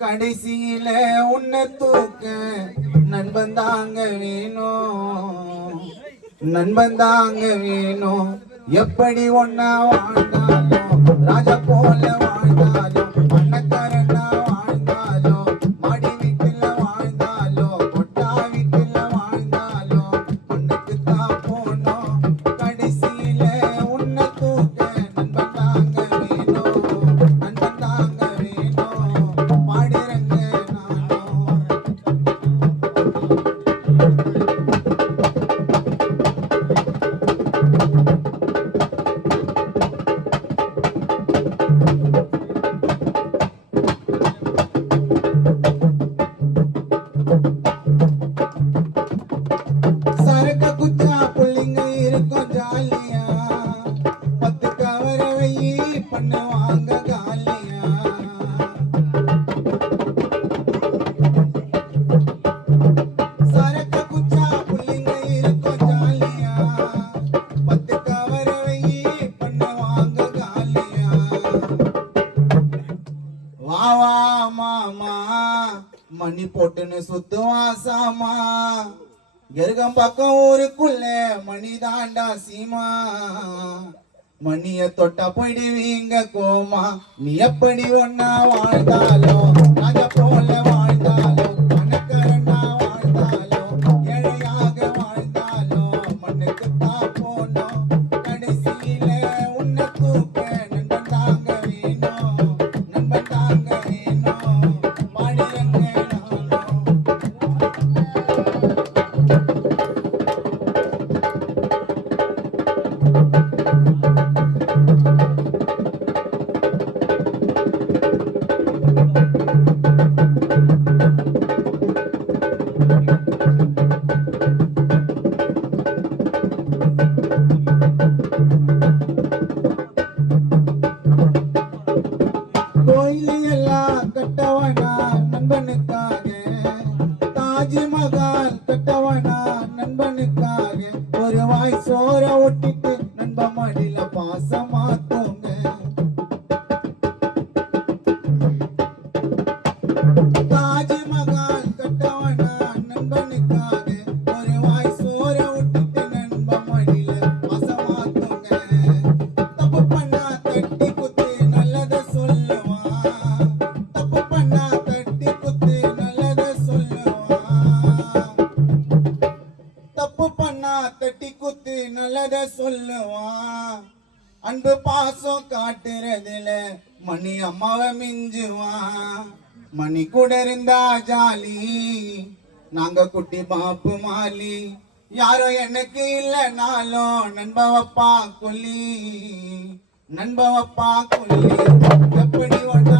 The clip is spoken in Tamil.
கடைசியில உன்னை தூக்க நண்பன் தாங்க வேணும், நண்பன் தாங்க வேணும். எப்படி ஒன்னா வாழ்ந்தாலும் ராஜா போல வாழ்ந்தாலும் மண்ணக்காரனா வாழ்ந்தாலும் மாடி வீட்டுல வாழ்ந்தாலும் கொட்டா வீட்டுல வாழ்ந்தாலும் மண்ணுக்கு தான் போனோம். கடைசியில உன்னை தூக்க நண்பன் தாங்க வேணும், நண்பன் தாங்க வேணும். பாடுறங்க சரக்க குச்சா புள்ளிங்க இருக்கும் ஜாலியா, 10 கவர வெயி பண்ணுவாங்க காலியா. சரக்க குச்சா புள்ளிங்க இருக்கும் ஜாலியா, 10 கவர வெயி பண்ணுவாங்க காலியா. வா வா மாமா மணி போட்டுன்னு சுத்துவான் சாமா, கெருகம் பக்கம் ஊருக்குள்ள மணி தாண்டா சீமா. மணிய தொட்டா போயிடுவீங்க கோமா, நீ எப்படி ஒன்னா வாழ்ந்தாலும் ராஜா போல வாழ்ந்தாலும் பணக்காரனா வாழ்ந்தாலும் ஏழையாக வாழ்ந்தாலும் மண்ணுக்கு தான் போனோம். கடைசியில உன்னை தூக்க நண்பன் தாங்க வேணும், நண்பன் தாங்க வேணும். பாடுறங்க கோயிலு எல்லாம் கட்டவனா நண்பனுக்காக, தாஜ்மஹால் கட்டவனா நண்பனுக்காக. ஒரு வாய் சோற ஒட்டிட்டு நண்பன் மடியில பாசமா தூங்க. தாஜ்மஹால் கட்டவனா நண்பனுக்காக, ஒரு வாய் சோற ஒட்டிட்டு நண்பன் மடியில பாசமா தூங்க. தப்பு பண்ணா தட்டி குத்து நல்லத சொல்லுவான், தப்பு பண்ணா தட்டி குத்து நல்லத சொல்லுவான், தப்பு பண்ணா தட்டி குத்து நல்லத சொல்லுவான். அன்பு பாசம் காட்டுறதுல மணி அம்மாவை மிஞ்சுவான். மணி கூட இருந்தா ஜாலி, நாங்க குட்டி பாப்பு மாலி. யாரோ எனக்கு இல்லைனாலும் நண்பவப்பா கொல்லி, நண்பவப்பா கொல்லி. எப்படி ஒன்றா